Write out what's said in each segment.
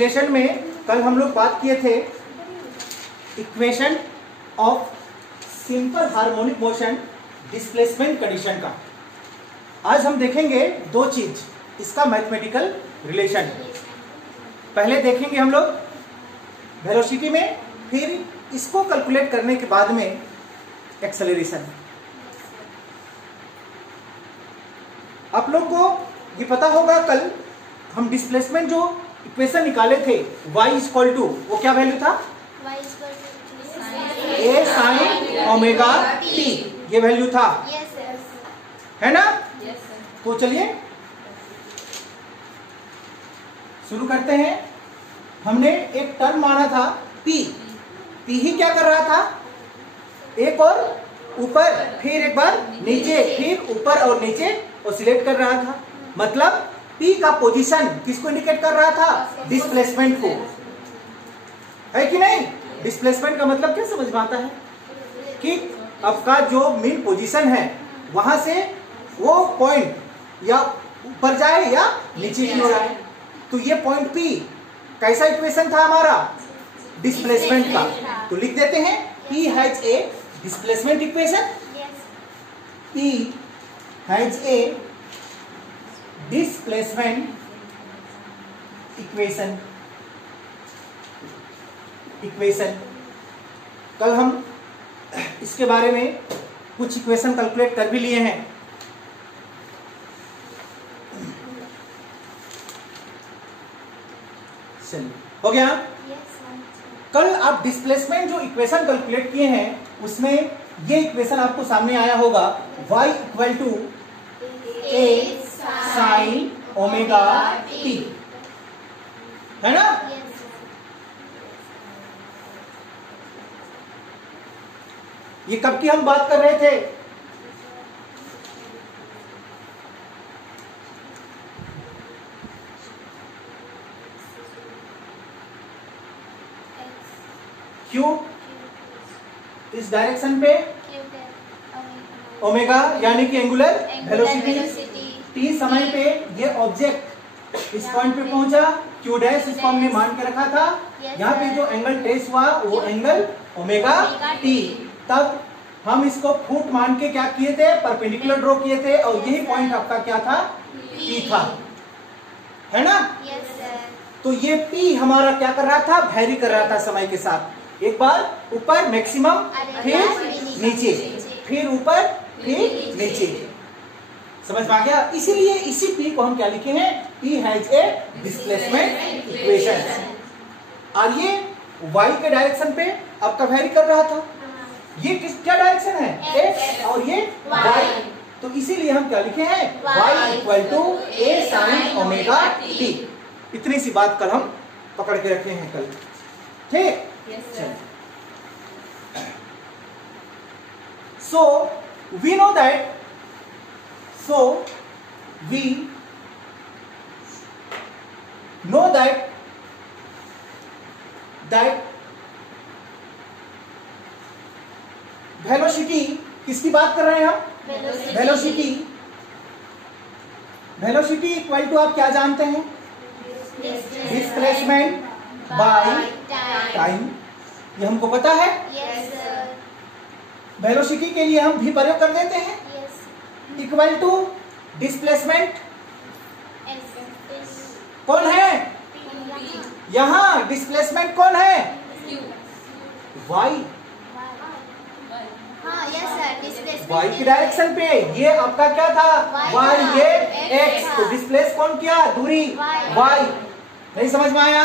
Oscillation में कल हम लोग बात किए थे equation of simple harmonic motion displacement condition का। आज हम देखेंगे दो चीज, इसका मैथमेटिकल रिलेशन। पहले देखेंगे हम लोग वेलोसिटी में, फिर इसको कैलकुलेट करने के बाद में एक्सेलरेशन। आप लोग को ये पता होगा कल हम डिस्प्लेसमेंट जो इक्वेशन निकाले थे y इक्वल टू, वो क्या वैल्यू था? a sin ओमेगा t, ये वैल्यू था। है ना? तो चलिए शुरू करते हैं। हमने एक टर्म माना था p ही क्या कर रहा था? एक और ऊपर, फिर एक बार नीचे, फिर ऊपर और नीचे ऑसिलेट कर रहा था। मतलब P का पोजीशन किसको इंडिकेट कर रहा था? डिस्प्लेसमेंट को। है कि नहीं? डिस्प्लेसमेंट का मतलब क्या समझ में आता है कि आपका जो मेन पोजीशन है वहां से वो पॉइंट या ऊपर जाए या नीचे की ओर आए। तो ये पॉइंट P कैसा इक्वेशन था हमारा? डिस्प्लेसमेंट का। तो लिख देते हैं P has a displacement equation. P has a displacement equation. कल हम इसके बारे में कुछ इक्वेशन कैलकुलेट कर भी लिए हैं। चलिए, हो गया? कल आप डिस्प्लेसमेंट जो इक्वेशन कैलकुलेट किए हैं उसमें ये इक्वेशन आपको सामने आया होगा, y equal to a sine omega t, है ना? ये कब की हम बात कर रहे थे? क्यों? इस डायरेक्शन पे ओमेगा यानी कि एंगुलर वेलोसिटी, t समय पे ये ऑब्जेक्ट इस पॉइंट पे पहुंचा, q डैश इसको हमने मान के रखा था। यहाँ पे जो एंगल ट्रेस हुआ वो एंगल ओमेगा t। तब हम इसको फुट मान के क्या किए थे? परपेंडिकुलर ड्रॉ किए थे, और यही पॉइंट आपका क्या था? p था। है ना? तो ये p हमारा क्या कर रहा था? वैरी कर रहा था समय के साथ। एक बार ऊपर मैक्सिमम, फिर नीचे, फिर ऊपर, फिर नीचे। समझ में आ गया? इसीलिए इसी P को हम क्या लिखे हैं? P has a displacement equation. और ये y के डायरेक्शन पे आपका वैरी कर रहा था। ये क्या डायरेक्शन है? x, और ये y। तो इसीलिए हम क्या लिखे हैं? y equal to a sine omega t। इतनी सी बात कल हम पकड़ के रखे हैं कल। ठीक? So we know that velocity, किसकी बात कर रहे हैं हम? वेलोसिटी इक्वल टू आप क्या जानते हैं? Displacement by time. ये हमको पता है। वेलोसिटी के लिए हम भी प्रयोग कर देते हैं, इक्वल टू डिस्प्लेसमेंट कौन है? यहाँ डिस्प्लेसमेंट कौन है? y। y की डायरेक्शन पे ये आपका क्या था? y, ये x। तो डिस्प्लेस कौन किया? दूरी y। नहीं समझ में आया?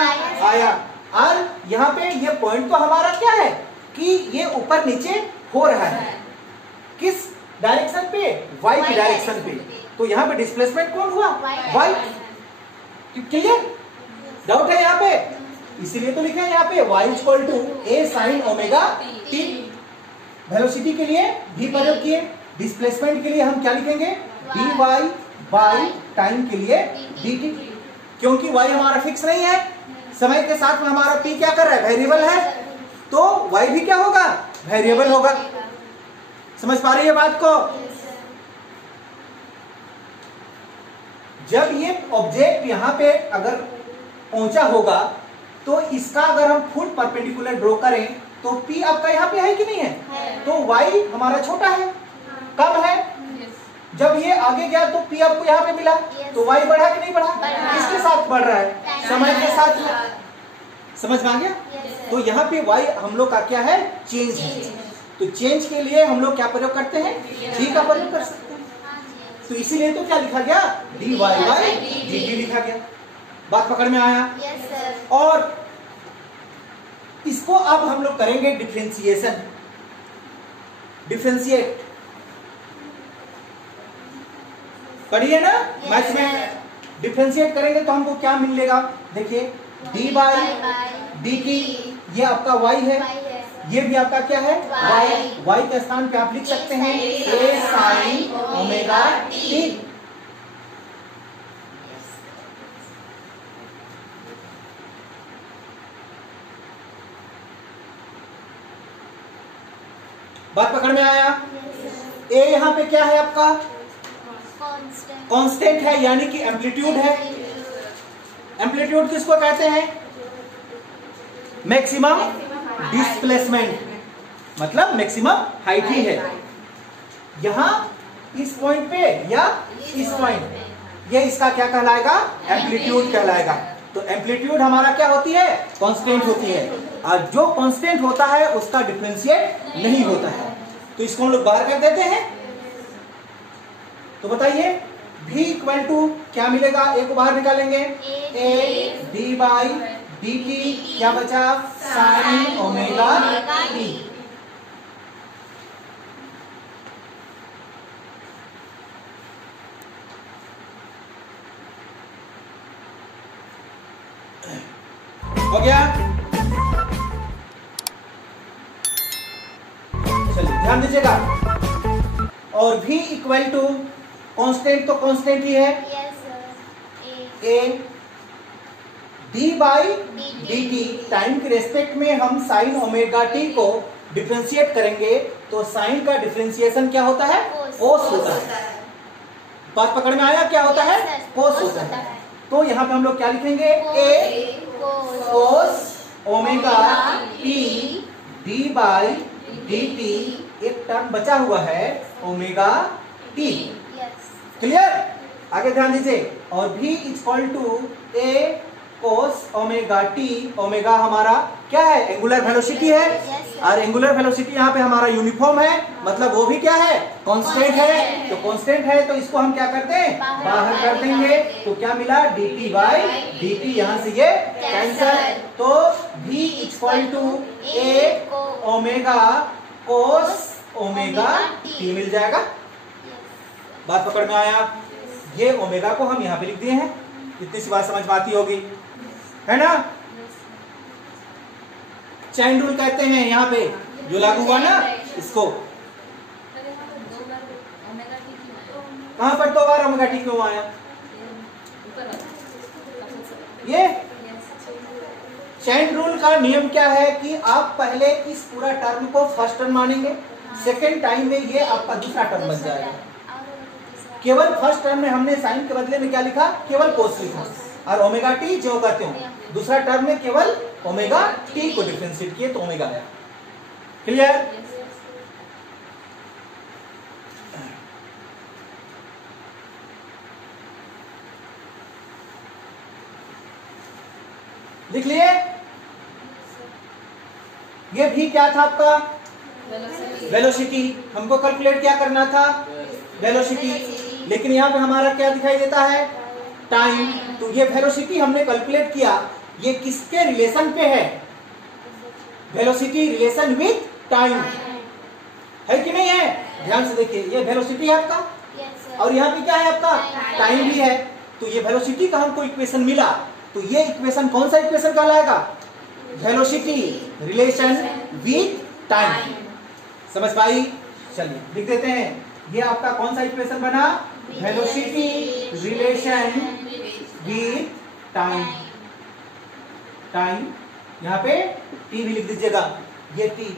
आया। और यहाँ पे ये पॉइंट तो हमारा क्या है कि ये ऊपर नीचे हो रहा है। किस डायरेक्शन पे? y की डायरेक्शन पे। तो यहाँ पे डिस्प्लेसमेंट कौन हुआ? y। क्लियर? डाउट है यहाँ पे? इसीलिए तो लिखा है यहाँ पे y equal to a sine omega t। Velocity के लिए भी प्रयोग किए, डिस्प्लेसमेंट के लिए हम क्या लिखेंगे? dy बाय टाइम के लिए dt। क्योंकि y हमारा फिक्स नहीं है, समय के साथ में हमारा p क्या कर रहा है? वेरिएबल है। तो y भी क्या होगा? वेरिएबल होगा। समझ पा रही है बात को? जब ये ऑब्जेक्ट यहाँ पे अगर पहुंचा होगा तो इसका अगर हम फुल परपेंडिकुलर ड्रॉ करें तो P आपका यहाँ पे है कि नहीं है, तो y हमारा छोटा है, कम है। जब ये आगे गया तो P आपको यहाँ पे मिला, तो y बढ़ा कि नहीं बढ़ा, किसके साथ बढ़ रहा है, समय के साथ। समझ में आ गया। तो यहाँ पे y हम लोग का क्या है, चेंज है। तो चेंज के लिए हम लोग क्या प्रयोग करते हैं, d का प्रयोग कर सकते हैं। तो इसीलिए तो क्या लिखा गया, dy बाई dt लिखा गया। बात पकड़ में आया। और इसको अब हम लोग करेंगे डिफरेंशिएशन, डिफरेंशिएट पढ़िए ना मैथ्स में। डिफरेंशिएट करेंगे तो हमको क्या मिलेगा, देखिए d बाई dt, ये आपका y है, ये भी आपका क्या है y के स्थान पे आप लिख सकते हैं a sin ओमेगा t। बात पकड़ में आया। a यहाँ पे क्या है आपका, कांस्टेंट है, यानी कि एम्पलीट्यूड है। एम्पलीट्यूड किसको कहते हैं, मैक्सिमम डिस्प्लेसमेंट, मतलब मैक्सिमम हाइट ही है। यहां इस पॉइंट पे या इस पॉइंट, ये इसका क्या कहलाएगा, एम्पलीट्यूड कहलाएगा। तो एम्पलीट्यूड हमारा क्या होती है, कांस्टेंट होती है, और जो कांस्टेंट होता है उसका डिफरेंशिएट नहीं होता है। तो इसको हम लोग बाहर कर देते हैं। तो बताइए v इक्वल टू क्या मिलेगा, a को बाहर निकालेंगे, a d बाई dt, क्या बचा, साइन ओमेगा t। हो गया। चलिए ध्यान दीजिएगा। और v इक्वल टू कांस्टेंट, तो कांस्टेंट ही है, a d by dt, time के रेस्पेक्ट में हम साइन ओमेगा t को डिफरेंशिएट करेंगे तो साइन का डिफरेंशिएशन क्या होता है, कोस होता है। बात पकड़ में आया, क्या होता है, कोस होता है। तो यहाँ पे हम लोग क्या लिखेंगे, a cos omega t d by dt, एक टर्म बचा हुआ है ओमेगा t। क्लियर, आगे ध्यान दीजिए। और v equal to a cos omega t, omega हमारा क्या है, एंगुलर वेलोसिटी है, और एंगुलर वेलोसिटी यहाँ पे हमारा यूनिफॉर्म है, मतलब वो भी क्या है, कांस्टेंट है। तो कांस्टेंट है तो इसको हम क्या करते हैं, बाहर कर देंगे। तो क्या मिला, dt बाई dt, यहाँ से ये कैंसल। तो v equal to a omega cos omega t मिल जाएगा। बात पकड़ में आया। ये ओमेगा को हम यहाँ पे लिख दिए हैं, इतनी सी बात समझ में आती होगी, है ना। चेन रूल कहते हैं यहाँ पे जो लागू हुआ ना, इसको कहां पर 2 बार ओमेगा टी क्यों आया, ये चेन रूल का नियम क्या है कि आप पहले इस पूरा टर्म को फर्स्ट टर्म मानेंगे, सेकेंड टाइम में ये आपका दूसरा टर्म बन जाएगा। केवल फर्स्ट टर्म में हमने साइन के बदले में क्या लिखा, केवल कोस लिखा, और ओमेगा टी जो कहते हो। दूसरा टर्म में केवल ओमेगा टी को डिफरेंशिएट किए तो ओमेगा आया। क्लियर। लिख लिए। ये भी क्या था आपका, वेलोसिटी। हमको कैलकुलेट क्या करना था, वेलोसिटी, लेकिन यहाँ पे हमारा क्या दिखाई देता है, टाइम। तो ये वेलोसिटी हमने कैलकुलेट किया, ये किसके रिलेशन पे है, वेलोसिटी रिलेशन विथ टाइम, है कि नहीं है। ध्यान से देखिए, ये वेलोसिटी है आपका, और यहाँ पे क्या है आपका, टाइम भी है। तो ये वेलोसिटी का हमको इक्वेशन मिला, तो ये इक्वेशन कौन सा इक्वेशन कहलाएगा, वेलोसिटी रिलेशन विथ टाइम। समझ पाई। चलिए लिख देते हैं, ये आपका कौन सा इक्वेशन बना, velocity relation with time. Time यहाँ पे टी भी लिख दीजिएगा, ये टी।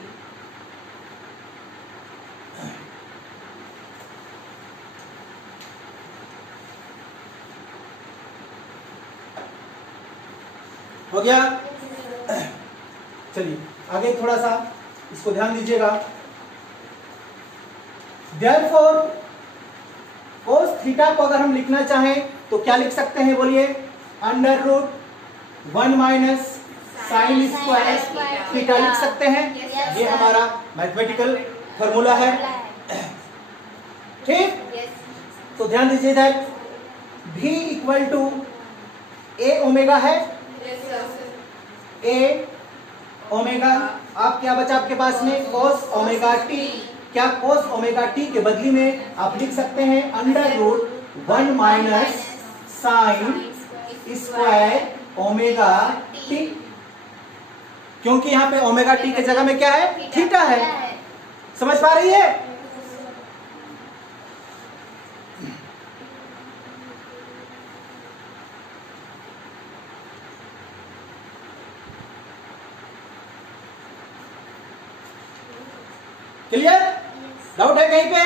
हो गया। चलिए आगे थोड़ा सा इसको ध्यान दीजिएगा। Therefore cos थीटा को अगर हम लिखना चाहें तो क्या लिख सकते हैं बोलिए? Under root 1 minus sine square theta लिख सकते हैं। ये हमारा मैथमेटिकल फॉर्मूला है, ठीक। तो ध्यान दीजिए इधर v equal to A omega है, ए ओमेगा। आप क्या बचा आपके पास में? cos omega T. क्या cos ओमेगा टी के बदली में आप लिख सकते हैं under root 1 minus sine square omega T, क्योंकि यहाँ पे ओमेगा टी के जगह में क्या है? थीटा है। समझ पा रही है? क्लियर? डाउट है कहीं पे?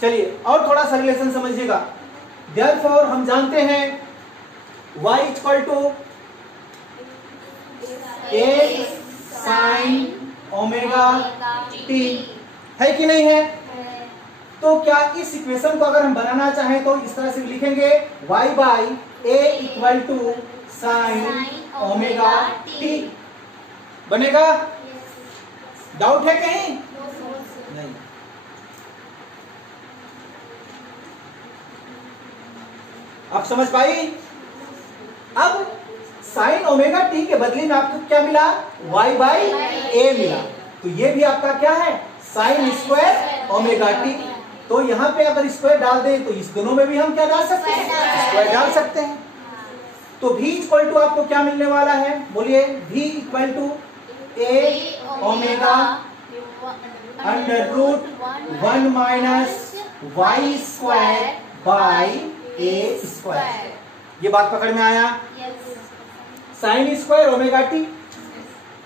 चलिए और थोड़ा सा रिलेशन समझिएगा। देयरफॉर हम जानते हैं y equal to A sine omega T, है कि नहीं है? तो क्या इस इक्वेशन को अगर हम बनाना चाहें तो इस तरह से लिखेंगे y by A equal to sine omega T, बनेगा? डाउट है कहीं? नहीं। आप समझ पाई? अब साइन ओमेगा टी के बदले में आपको क्या मिला? y बाई ए मिला। तो ये भी आपका क्या है? Sign square omega T. तो यहाँ पे अगर स्क्वायर डाल दें तो इस दोनों में भी हम क्या डाल सकते हैं? स्क्वायर डाल सकते हैं। तो v इक्वल टू आपको क्या मिलने वाला है? बोलिए v equal to A omega under root 1 minus Y square by A square. ये बात पकड़ में आया? साइन स्क्वायर ओमेगा टी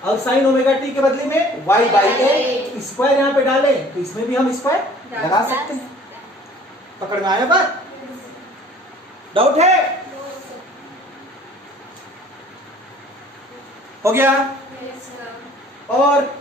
और साइन ओमेगा टी के बदले में y बाई ए स्क्वायर यहाँ पे डाले तो इसमें भी हम स्क्वायर लगा सकते हैं। पकड़ में आया बात? डाउट है? हो गया? और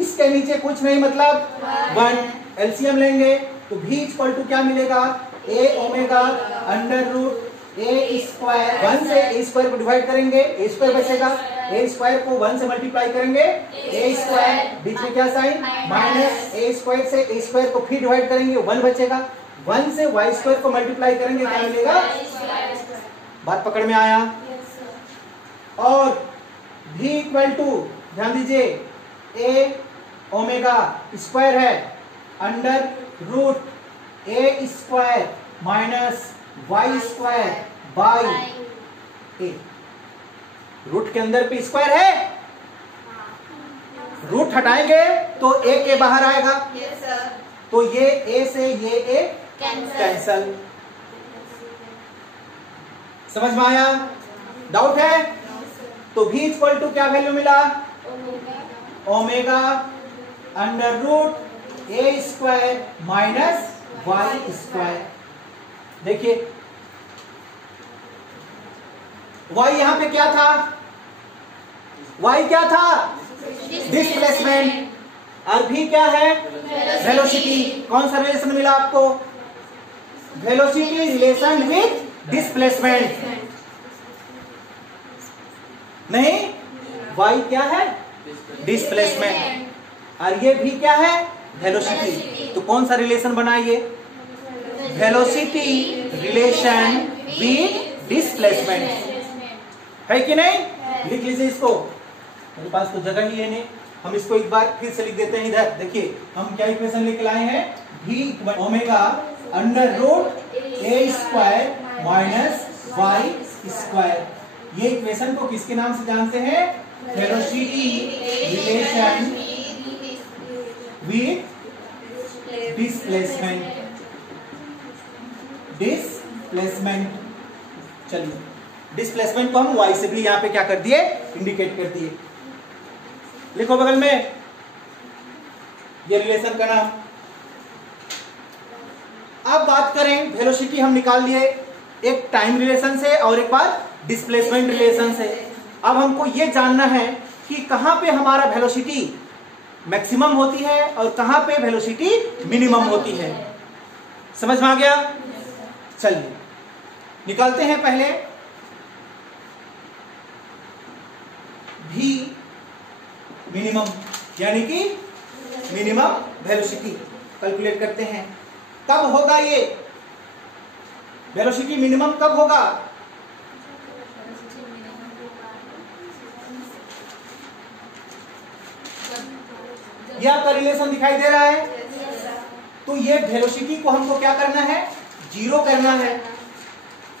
इसके नीचे कुछ नहीं, मतलब 1 एलसीएम लेंगे तो v इक्वल टू क्या मिलेगा? ए omega under root A square. 1 से ए स्क्वायर को डिवाइड करेंगे, ए स्क्वायर बचेगा। ए स्क्वायर को 1 से मल्टीप्लाई करेंगे, ए स्क्वायर, बीच में क्या साइन? माइनस। ए स्क्वायर से ए स्क्वायर को फिर डिवाइड करेंगे, 1 बचेगा। 1 से वाई स्क्वायर को मल्टीप्लाई करेंगे, क्या मिलेगा? बात पकड़ में आया? और v इक्वल टू ध्यान दीजिए ए ओमेगा स्क्वायर है under root A square minus Y square by A. Root के अंदर पे स्क्वायर है, रूट हटाएंगे तो ए के बाहर आएगा। तो ये ए से ये ए कैंसल। समझ में आया? डाउट है? तो v इक्वल टू क्या वैल्यू मिला? Omega under root A square minus Y square. देखिए y यहां पे क्या था? y क्या था? डिस्प्लेसमेंट। और v क्या है? वेलोसिटी। कौन सा रिलेशन मिला आपको? Velocity relation with displacement. नहीं, y क्या है? डिस्प्लेसमेंट। और ये भी क्या है? वेलोसिटी। तो कौन सा रिलेशन बना ये? वेलोसिटी रिलेशन विथ डिस्प्लेसमेंट, है कि नहीं? लिख लीजिए इसको, मेरे पास तो जगह ही है नहीं। हम इसको एक बार फिर से लिख देते हैं। इधर देखिए हम क्या इक्वेशन लेके लाए हैं? v omega under root A square minus Y square. ये इक्वेशन को किसके नाम से जानते हैं? Velocity relation with displacement. Displacement. चलिए डिस्प्लेसमेंट को हम y से भी यहां पे क्या कर दिए? इंडिकेट कर दिए। लिखो बगल में ये रिलेशन का नाम। अब बात करें, वेलोसिटी हम निकाल लिए एक टाइम रिलेशन से और एक बार डिस्प्लेसमेंट रिलेशन से। अब हमको ये जानना है कि कहां पे हमारा वेलोसिटी मैक्सिमम होती है और कहां पे वेलोसिटी मिनिमम होती है। समझ में आ गया? चलिए निकालते हैं पहले भी मिनिमम, यानी कि मिनिमम वेलोसिटी कैलकुलेट करते हैं। कब होगा ये वेलोसिटी मिनिमम, कब होगा? ये आपका रिलेशन दिखाई दे रहा है। तो ये वेलोसिटी को हमको क्या करना है? जीरो करना है।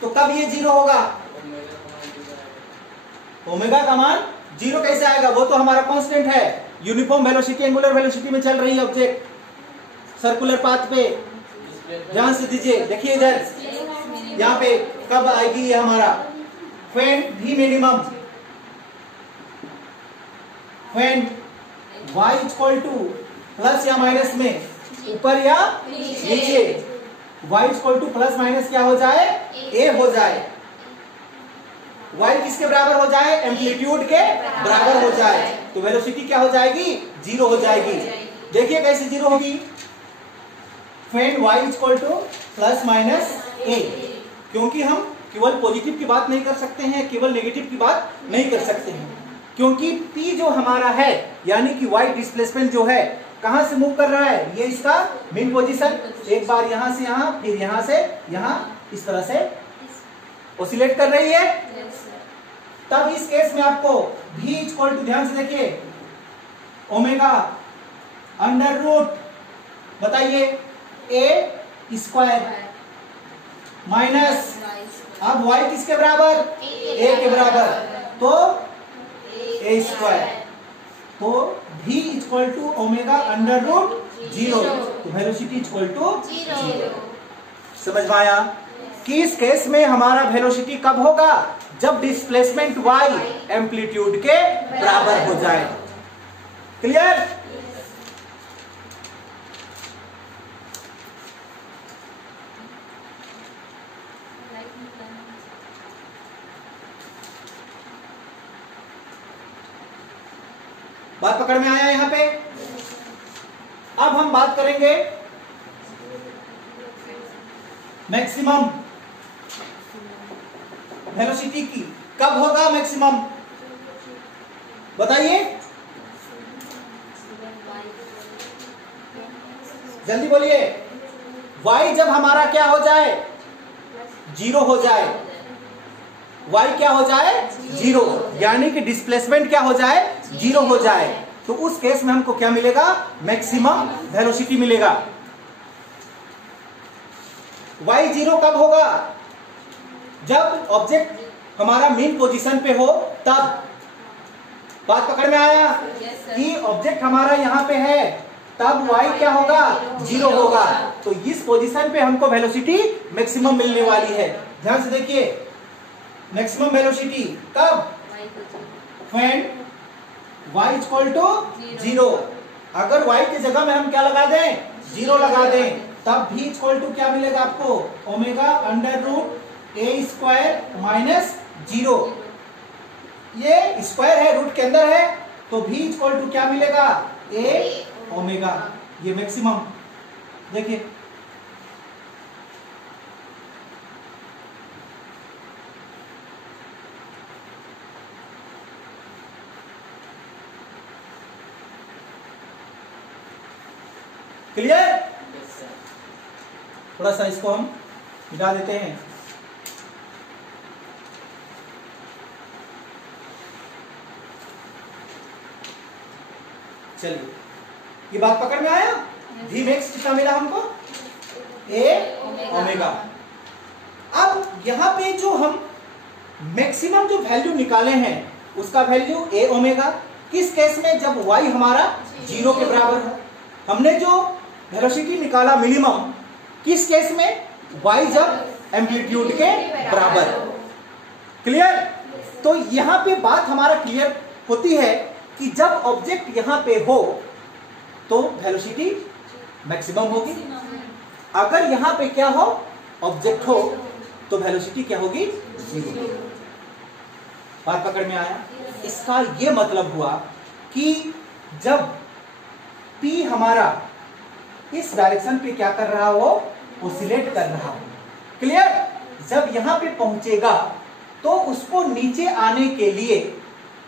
तो कब ये जीरो होगा? ओमेगा का मान जीरो कैसे आएगा? वो तो हमारा कांस्टेंट है। यूनिफॉर्म वेलोसिटी एंगुलर वेलोसिटी में चल रही है ऑब्जेक्ट सर्कुलर पाथ पे। ध्यान से दीजिए, देखिए इधर यहाँ पे कब आएगी ये हमारा व्हेन भी minimum, when y equal two plus या माइनस में ऊपर या नीचे, y equal two plus minus क्या हो जाए? a हो जाए। y किसके बराबर हो जाए? एम्पलीट्यूड के बराबर हो जाए। तो वेलोसिटी क्या हो जाएगी? जीरो हो जाएगी। देखिए कैसे जीरो होगी? When y equal two plus minus a, क्योंकि हम केवल पॉजिटिव की बात नहीं कर सकते हैं, केवल नेगेटिव की बात नहीं कर सकते हैं, क्योंकि p जो हमारा है यानी कि y डिस्प्लेसमेंट जो है कहां से मूव कर रहा है? ये इसका मेन पोजीशन, एक बार यहां से यहां, फिर यहां से यहां, इस तरह से ऑसिलेट कर रही है। तब इस केस में आपको v इक्वल टू, ध्यान से देखिए, ओमेगा अंडर रूट, बताइए, a स्क्वायर माइनस, अब y किसके बराबर? a के बराबर, तो a स्क्वायर, तो v equal to omega under root zero, तो वेलोसिटी इक्वल टू जीरो। समझ में आया कि इस केस में हमारा वेलोसिटी कब होगा? जब डिस्प्लेसमेंट y एम्पलीट्यूड के बराबर हो जाए। क्लियर? बात पकड़ में आया यहां पे? अब हम बात करेंगे मैक्सिमम वेलोसिटी की। कब होगा मैक्सिमम? बताइए, जल्दी बोलिए। y जब हमारा क्या हो जाए? जीरो हो जाए। y क्या हो जाए? जीरो, यानी कि डिस्प्लेसमेंट क्या हो जाए? जीरो हो जाए। तो उस केस में हमको क्या मिलेगा? मैक्सिमम वेलोसिटी मिलेगा। y जीरो कब होगा? जब ऑब्जेक्ट हमारा मेन पोजीशन पे हो, तब। बात पकड़ में आया कि ऑब्जेक्ट हमारा यहां पे है, तब y क्या होगा? जीरो होगा। तो इस पोजीशन पे हमको वेलोसिटी मैक्सिमम मिलने वाली है। ध्यान से देखिए, मैक्सिमम वेलोसिटी कब? When y equal to zero. अगर y की जगह में हम क्या लगा दें? जीरो लगा दें, तब v इक्वल टू क्या मिलेगा आपको? Omega under root a square minus zero. ये स्क्वायर है, रूट के अंदर है, तो v इक्वल टू क्या मिलेगा? a omega. ये मैक्सिमम देखिए, क्लियर? थोड़ा सा इसको हम मिटा देते हैं। चलिए, ये बात पकड़ में आया? v मैक्स कितना मिला हमको? a omega. अब यहां पे जो हम मैक्सिमम जो वैल्यू निकाले हैं उसका वैल्यू a ओमेगा, किस केस में? जब y हमारा जीरो के बराबर है। हमने जो वेलोसिटी निकाला मिनिमम, किस केस में? y जब एम्पलीट्यूड के बराबर। क्लियर? तो यहां पे बात हमारा क्लियर होती है कि जब ऑब्जेक्ट यहां पे हो तो वेलोसिटी मैक्सिमम होगी। अगर यहां पे क्या हो? ऑब्जेक्ट हो, तो वेलोसिटी क्या होगी? जीरो। बात पकड़ में आया? इसका ये मतलब हुआ कि जब P हमारा इस डायरेक्शन पे क्या कर रहा हो, ओसिलेट कर रहा हो, क्लियर? जब यहां पे पहुंचेगा तो उसको नीचे आने के लिए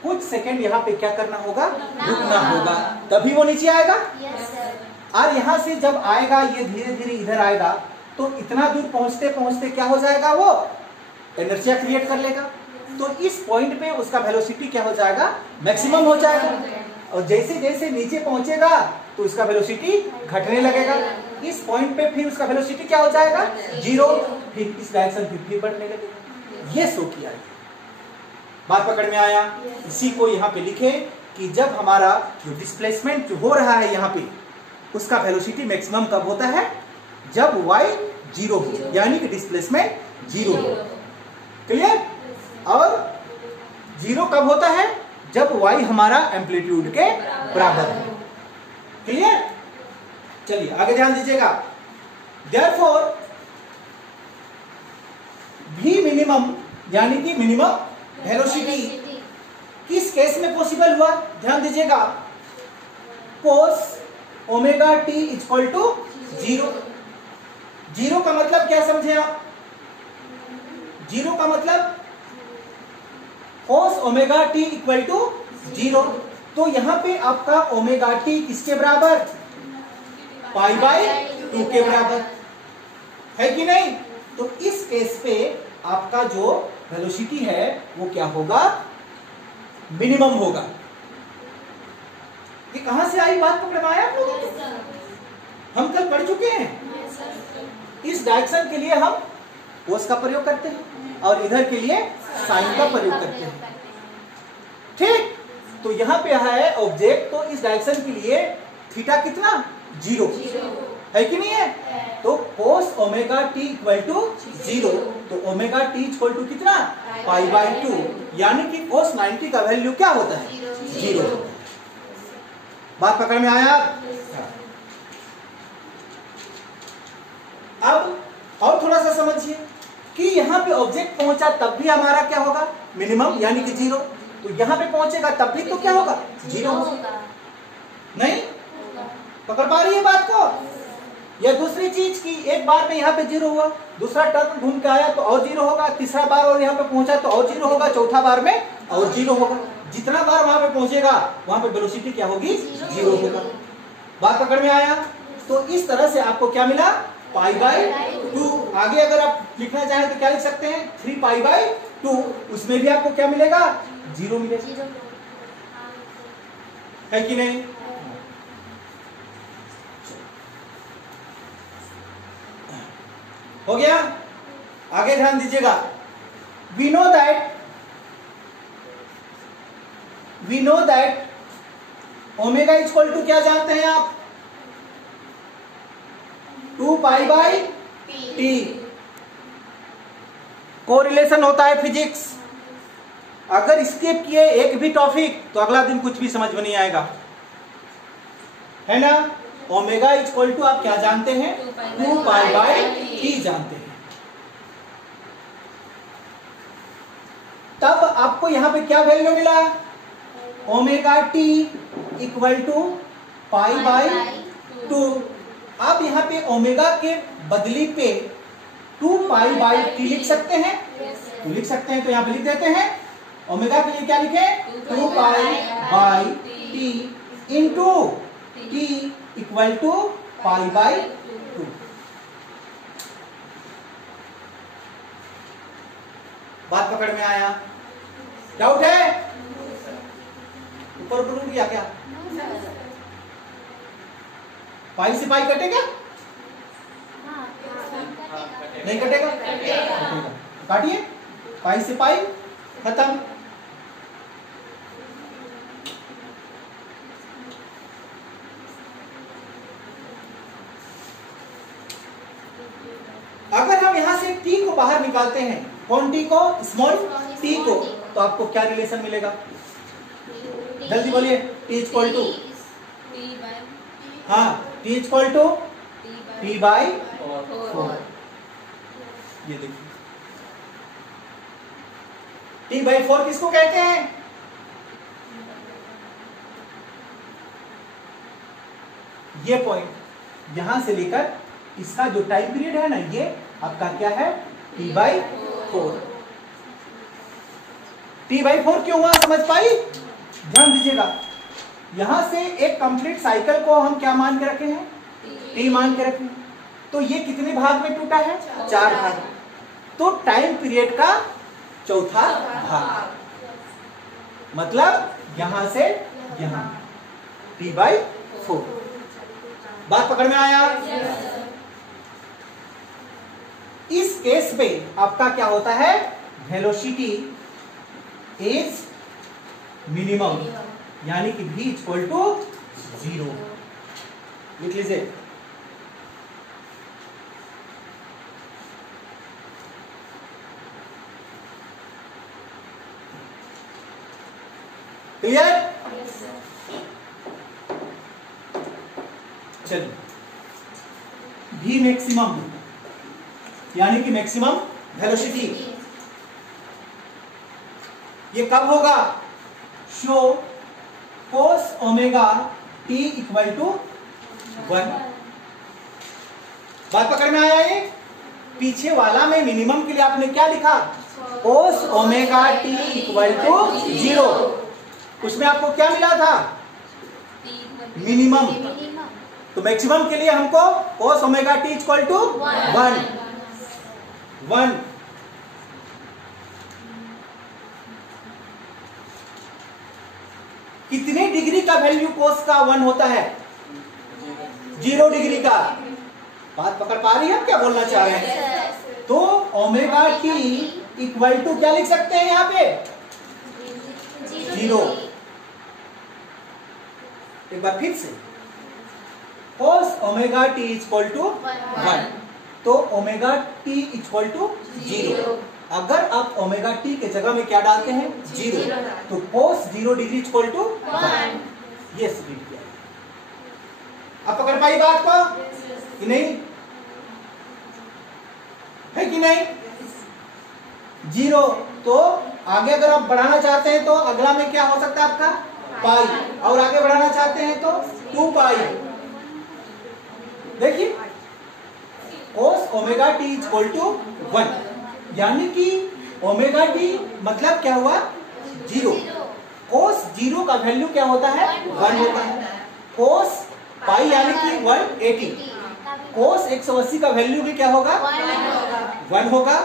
कुछ सेकंड यहाँ पे क्या करना होगा, रुकना होगा, तभी वो नीचे आएगा। और यहां से जब आएगा ये धीरे धीरे इधर आएगा तो इतना दूर पहुंचते पहुंचते क्या हो जाएगा, वो इनर्शिया क्रिएट कर लेगा। तो इस पॉइंट पे उसका वेलोसिटी क्या हो जाएगा, मैक्सिमम हो जाएगा। और जैसे जैसे नीचे पहुंचेगा तो उसका वेलोसिटी घटने लगेगा। इस पॉइंट पे फिर उसका वेलोसिटी क्या हो जाएगा, 0। फिर इस डायरेक्शन फिर बढ़ने लगेगा। ये शो किया है। बात पकड़ में आया? इसी को यहाँ पे लिखे कि जब हमारा जो डिस्प्लेसमेंट जो हो रहा है यहाँ पे, उसका वेलोसिटी मैक्सिमम कब होता है, जब y 0 हो, यानी कि डिस्प्लेसमेंट 0 हो। क्लियर? और 0 कब होता है, जब y हमारा एम्पलीट्यूड के बराबर है। क्लियर? चलिए आगे ध्यान दीजिएगा। देयरफॉर v मिनिमम यानी कि मिनिमम वेलोसिटी किस केस में पॉसिबल हुआ, ध्यान दीजिएगा। Cos omega T equal to 0। 0 का मतलब क्या समझे आप? 0 का मतलब cos omega T equal to 0। तो यहां पे आपका ओमेगा टी किसके बराबर, π/2 के बराबर है कि नहीं? तो इस केस पे आपका जो वेलोसिटी है वो क्या होगा, मिनिमम होगा। ये कहां से आई बात पकड़ में आया? हम कल पढ़ चुके हैं। इस डायरेक्शन के लिए हम कोस का प्रयोग करते हैं और इधर के लिए साइन का प्रयोग करते हैं। ठीक? तो यहां पे है ऑब्जेक्ट, तो इस डायरेक्शन के लिए थीटा कितना, 0 है कि नहीं है? तो cos omega T equal to 0, तो ओमेगा टी इक्वल टू कितना, π/2, यानी कि कोस 90 का वैल्यू क्या होता है, 0। बात पकड़ में आया? अब और थोड़ा सा समझिए कि यहाँ पे ऑब्जेक्ट पहुंचा तब भी हमारा क्या होगा, मिनिमम यानी कि 0। तो यहाँ पे पहुंचेगा तब भी तो क्या होगा, 0 होगा। नहीं पकड़ पा रही है बात को? या दूसरी चीज की एक बार में यहाँ पे 0 हुआ, दूसरा टर्न घूम के आया तो और 0 होगा, तीसरा बार और यहाँ पे पहुंचा तो और 0 होगा, चौथा बार में और 0 होगा। जितना बार वहां पे पहुंचेगा वहां पे वेलोसिटी क्या होगी, 0 होगा। बात पकड़ में आया? तो इस तरह से आपको क्या मिला, π/2। आगे अगर आप लिखना चाहें तो क्या लिख सकते हैं, 3π/2। उसमें भी आपको क्या मिलेगा, 0 मिलेगा, है कि नहीं? हो गया? आगे ध्यान दीजिएगा। we know that omega equal to क्या जानते हैं आप, 2π/t। कोरिलेशन होता है फिजिक्स। अगर स्किप किए एक भी टॉपिक तो अगला दिन कुछ भी समझ में नहीं आएगा, है ना? ओमेगा इक्वल टू आप क्या जानते हैं, 2π/t जानते हैं। तब आपको यहां पे क्या वैल्यू मिला, ओमेगा टी इक्वल टू π/2। आप यहाँ पे ओमेगा के बदली पे 2π/t लिख सकते हैं, तो लिख सकते हैं, तो यहाँ पे लिख देते हैं। ओमेगा के लिए क्या लिखे, 2π/t into t equal to π/2। बात पकड़ में आया? डाउट है? ऊपर ऊपर किया क्या, पाई से पाई कटेगा, नहीं कटेगा? काटिए, पाई से पाई खत्म। अगर हम यहां से t को बाहर निकालते हैं, कौन t को, स्मॉल t को, तो आपको क्या रिलेशन मिलेगा, जल्दी बोलिए। t इक्वल टू, हाँ, t इक्वल टू t/4। ये देखिए T/4 किसको कहते हैं? ये पॉइंट यहां से लेकर इसका जो टाइम पीरियड है ना, ये आपका क्या है? T/4। T/4 क्यों हुआ, समझ पाई? ध्यान दीजिएगा, यहां से एक कंप्लीट साइकिल को हम क्या मान के रखे हैं? T मान के रखे हैं। तो ये कितने भाग में टूटा है? 4 भाग। तो टाइम पीरियड का चौथा भाग, मतलब यहां से यहां T/4। बात पकड़ में आया? इस केस में आपका क्या होता है? वेलोसिटी इज मिनिमम, यानी कि v इक्वल टू 0। लिख लीजिए। क्लियर? चलिए, v मैक्सिमम यानी कि मैक्सिमम वेलोसिटी ये कब होगा? So cos omega t equal to 1। बात पकड़ में आया? ये पीछे वाला में मिनिमम के लिए आपने क्या लिखा? cos omega t equal to 0। उसमें आपको क्या मिला था? मिनिमम। तो मैक्सिमम के लिए हमको cos omega t equal to 1। कितने डिग्री का वैल्यू cos का 1 होता है? 0 डिग्री का। बात पकड़ पा रही है? आप क्या बोलना चाह रहे हैं? तो ओमेगा t इक्वल टू क्या लिख सकते हैं यहाँ पे? 0। एक बार फिर से, cos omega t equal to 1, तो ओमेगा t इक्वल टू 0। अगर आप ओमेगा t के जगह में क्या डालते हैं? 0, तो cos 0 डिग्री इक्वल टू 1। ये स्प्लिट किया। आप पकड़ पाई बात को कि नहीं? है कि नहीं? 0। तो आगे अगर आप बढ़ाना चाहते हैं तो अगला में क्या हो सकता है आपका? पाई। और आगे बढ़ाना चाहते हैं तो 2 पाई। देखिए, cos omega t equal to 1, यानी कि ओमेगा t मतलब क्या हुआ? 0। cos 0 का वैल्यू क्या होता है? 1 होता है। cos पाई यानी कि 180। cos 180 का वैल्यू भी क्या होगा? 1 होगा।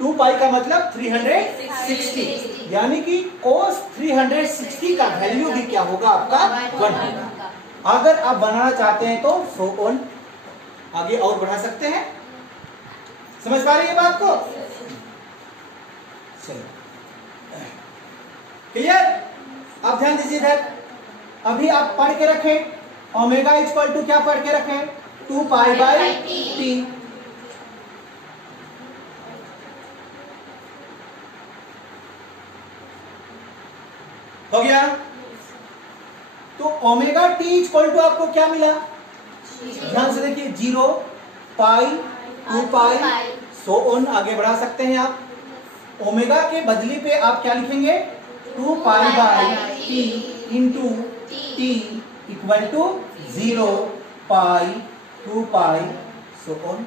2 पाई का मतलब 360, यानी कि cos 360 का वैल्यू भी क्या होगा? आपका 1 होगा। अगर आप बनाना चाहते हैं तो सो ऑन आगे और बढ़ा सकते हैं। समझ पा रही है बात को? चलो, क्लियर? अब ध्यान दीजिए इधर। अभी आप पढ़ के रखें ओमेगा इक्वल टू क्या पढ़ के रखें? 2 पाई बाई टी। हो गया? तो ओमेगा टी इक्वल टू आपको क्या मिला? ध्यान से देखिए, 0 पाई 2 पाई सो ऑन आगे बढ़ा सकते हैं आप। ओमेगा के बदले पे आप क्या लिखेंगे? 2 pi by T into T equal to 0 pi 2 pi so on.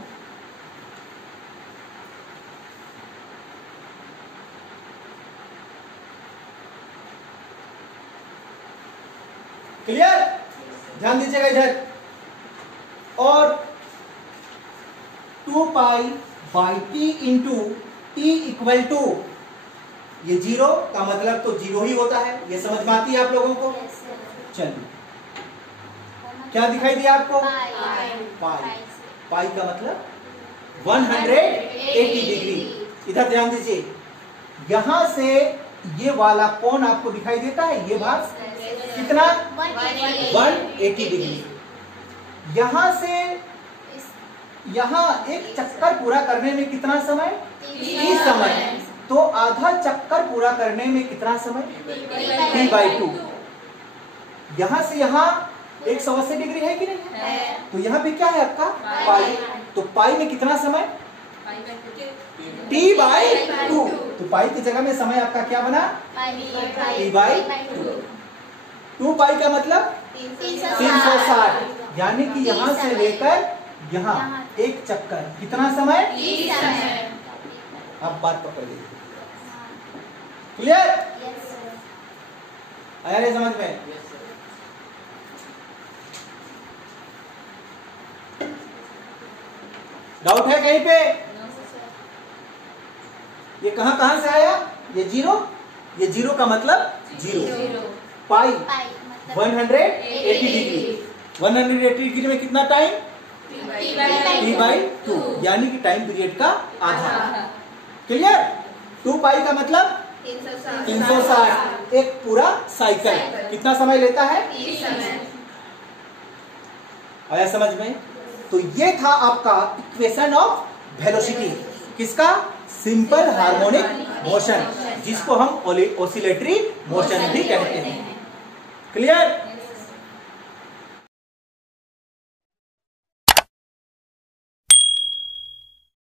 Clear? ध्यान दीजिएगा इधर। और 2 pi by T into T equal to, ये 0 का मतलब तो 0 ही होता है। ये समझ में आती है आप लोगों को? चलिए, क्या दिखाई दिया आपको? पाई। पाई का मतलब 180 डिग्री। इधर ध्यान दीजिए, यहां से ये वाला कोण आपको दिखाई देता है, ये भाग कितना? 180 डिग्री। यहां से यहां एक चक्कर पूरा करने में कितना समय? 30 समय। तो आधा चक्कर पूरा करने में कितना समय? T/2। यहां से यहां 180 डिग्री है कि नहीं? तो यहां पे क्या है आपका? पाई। तो पाई में कितना समय? T by 2। तो पाई की जगह में समय आपका क्या बना? T by 2। 2 पाई का मतलब 360, यानी कि यहाँ से लेकर यहाँ एक चक्कर कितना समय? 30 समय। आप बात पकड़ लीजिए। क्लियर? आया नहीं समझ में? डाउट है कहीं पे? ये कहां से आया? ये जीरो, ये जीरो का मतलब जीरो। पाई 180 डिग्री, 180 डिग्री में कितना टाइम? टी बाई 2, यानी कि टाइम पीरियड का आधा। क्लियर? 2 पाई का मतलब 360, एक पूरा साइकिल कितना समय लेता है? 30 समय। आया समझ में? तो ये था आपका इक्वेशन ऑफ वेलोसिटी। किसका? सिंपल हार्मोनिक मोशन, जिसको हम ऑसिलेटरी मोशन भी कहते हैं। क्लियर?